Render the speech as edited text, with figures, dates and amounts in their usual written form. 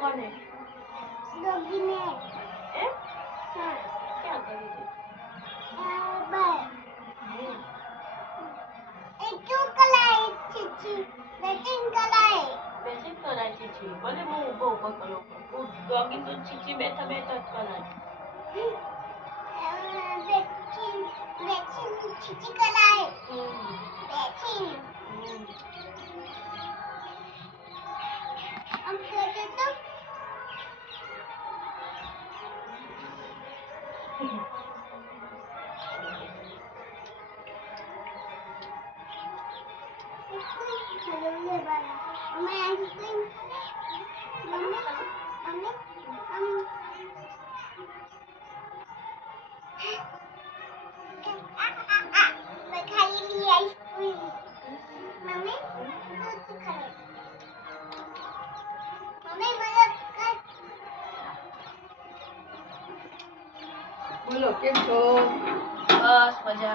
કોને? ડોગીને. એમ? હા. ક્યાં કરી દે? બાય. એ શું કલાઈ છે? બેટિંગ કલાઈ. બેસિક કરાય ચીચી. ભલે હું ઊભો કરો. ડોગી તો ચીચી બેઠા બેઠા જ કરાય. બેટિંગ ચીચી કલાઈ. બેટિંગ. આમ કરે તો hello bala અમે આઈસ્ક્રીમ મમ્મી અમે मैं खाई ली आइसक्रीम मम्मी तू खाए मम्मी मदद कर બોલો કેમ છો? બસ મજા.